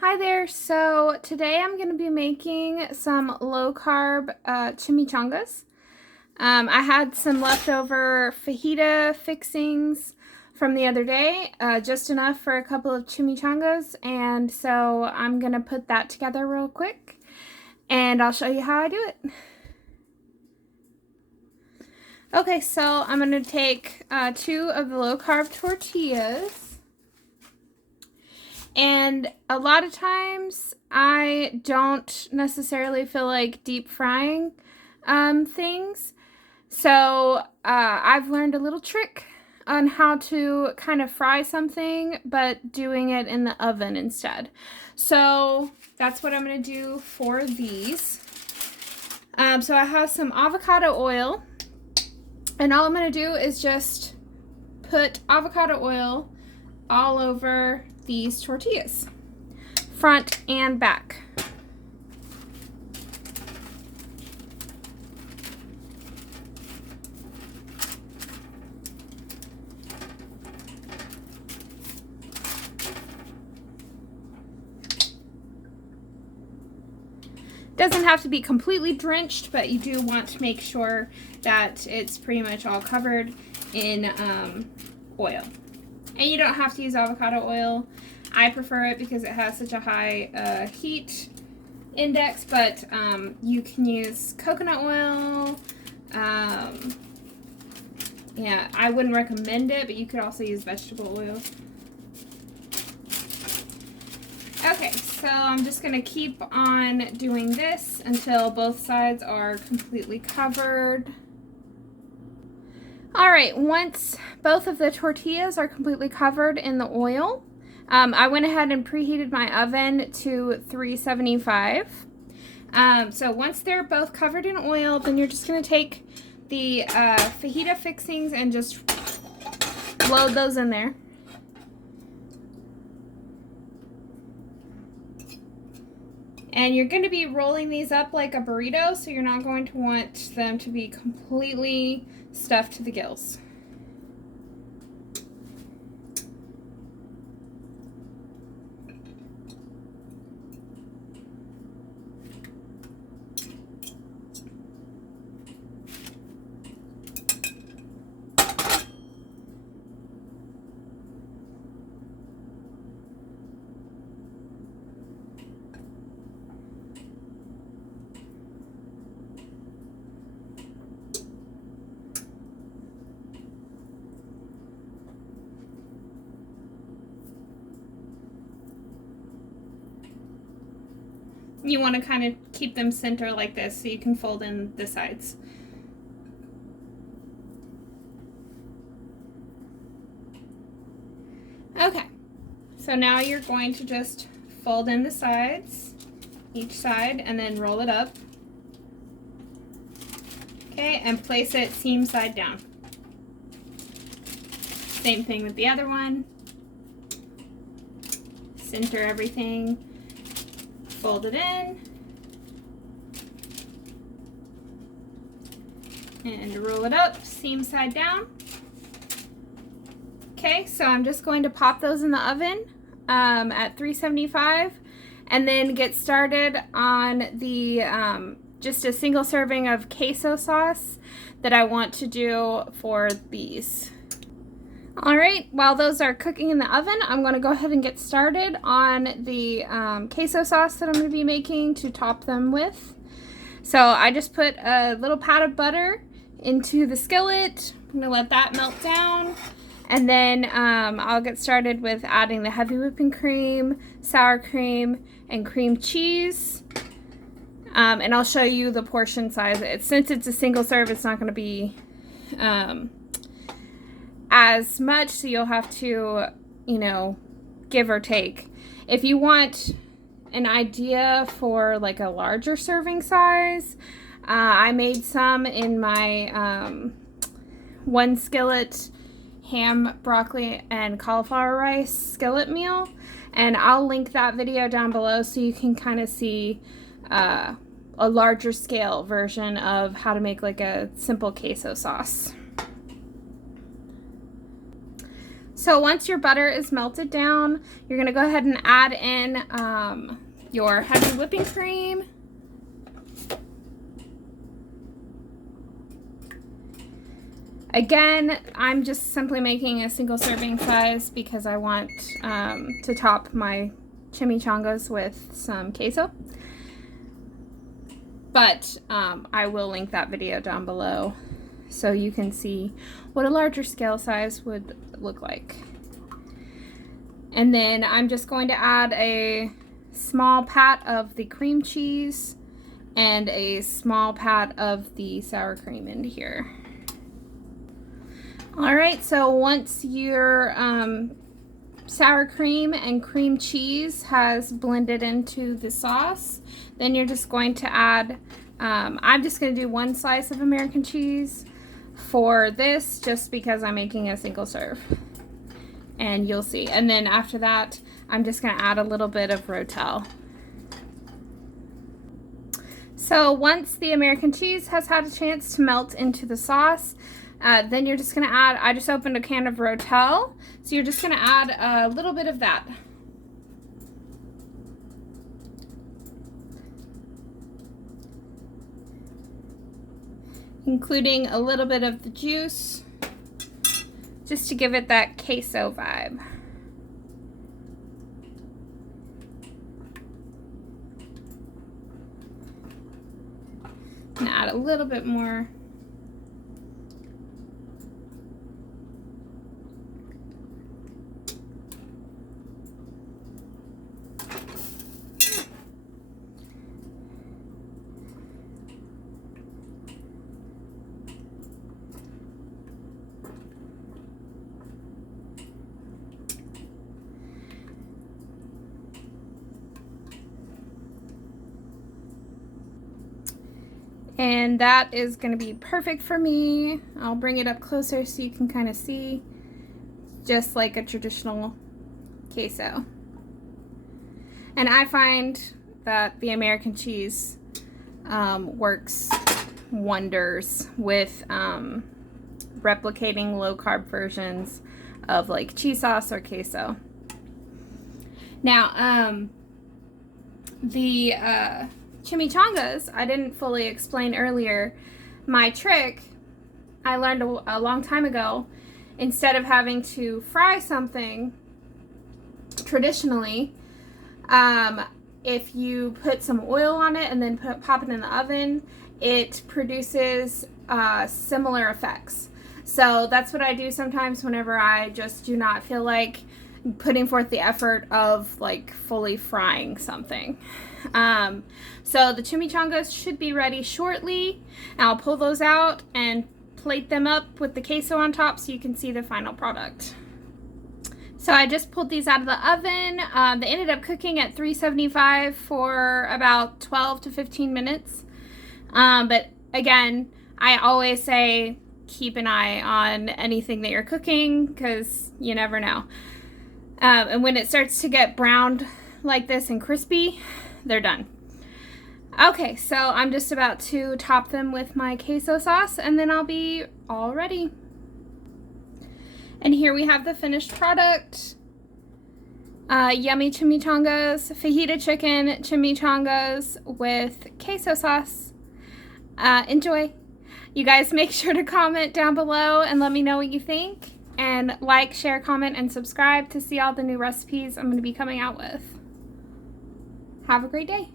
Hi there. So today I'm going to be making some low carb chimichangas. I had some leftover fajita fixings from the other day, just enough for a couple of chimichangas, and so I'm going to put that together real quick and I'll show you how I do it. Okay, so I'm going to take 2 of the low carb tortillas. And a lot of times I don't necessarily feel like deep frying things. So I've learned a little trick on how to kind of fry something, but doing it in the oven instead. So that's what I'm going to do for these. So I have some avocado oil. And all I'm going to do is just put avocado oil all over these tortillas, front and back. Doesn't have to be completely drenched, but you do want to make sure that it's pretty much all covered in oil. And you don't have to use avocado oil. I prefer it because it has such a high heat index, but you can use coconut oil. Yeah, I wouldn't recommend it, but you could also use vegetable oil. Okay, so I'm just going to keep on doing this until both sides are completely covered. Alright, once both of the tortillas are completely covered in the oil, I went ahead and preheated my oven to 375. So once they're both covered in oil, then you're just going to take the fajita fixings and just load those in there. And you're going to be rolling these up like a burrito, so you're not going to want them to be completely stuffed to the gills. You want to kind of keep them center like this so you can fold in the sides. Okay, so now you're going to just fold in the sides, each side, and then roll it up. Okay, and place it seam side down. Same thing with the other one. Center everything. Fold it in and roll it up, seam side down. Okay, so I'm just going to pop those in the oven at 375 and then get started on the just a single serving of queso sauce that I want to do for these. Alright, while those are cooking in the oven, I'm going to go ahead and get started on the queso sauce that I'm going to be making to top them with. So I just put a little pat of butter into the skillet. I'm going to let that melt down. And then I'll get started with adding the heavy whipping cream, sour cream, and cream cheese. And I'll show you the portion size. Since it's a single serve, it's not going to be as much, so you'll have to, give or take. If you want an idea for like a larger serving size, I made some in my one skillet ham, broccoli, and cauliflower rice skillet meal, and I'll link that video down below so you can kind of see a larger scale version of how to make like a simple queso sauce. So once your butter is melted down, you're going to go ahead and add in your heavy whipping cream. Again, I'm just simply making a single serving size because I want to top my chimichangas with some queso. But I will link that video down below so you can see what a larger scale size would look like. And then I'm just going to add a small pat of the cream cheese and a small pat of the sour cream into here. Alright, so once your sour cream and cream cheese has blended into the sauce, then you're just going to add, I'm just going to do 1 slice of American cheese for this just because I'm making a single serve. And you'll see. And then after that, I'm just going to add a little bit of Rotel. So once the American cheese has had a chance to melt into the sauce, then you're just going to add, I just opened a can of Rotel, so you're just going to add a little bit of that. Including a little bit of the juice, just to give it that queso vibe. And add a little bit more. And that is going to be perfect for me. I'll bring it up closer so you can kind of see. Just like a traditional queso. And I find that the American cheese works wonders with replicating low-carb versions of like cheese sauce or queso. Now, the chimichangas, I didn't fully explain earlier. My trick, I learned a long time ago. Instead of having to fry something traditionally, if you put some oil on it and then pop it in the oven, it produces similar effects. So that's what I do sometimes whenever I just do not feel like putting forth the effort of like fully frying something. So the chimichangas should be ready shortly. I'll pull those out and plate them up with the queso on top so you can see the final product. So I just pulled these out of the oven. They ended up cooking at 375 for about 12 to 15 minutes. But again, I always say keep an eye on anything that you're cooking because you never know. And when it starts to get browned like this and crispy, they're done. Okay, so I'm just about to top them with my queso sauce and then I'll be all ready. And here we have the finished product. Yummy chimichangas, fajita chicken chimichangas with queso sauce. Enjoy. You guys make sure to comment down below and let me know what you think. And like, share, comment, and subscribe to see all the new recipes I'm going to be coming out with. Have a great day.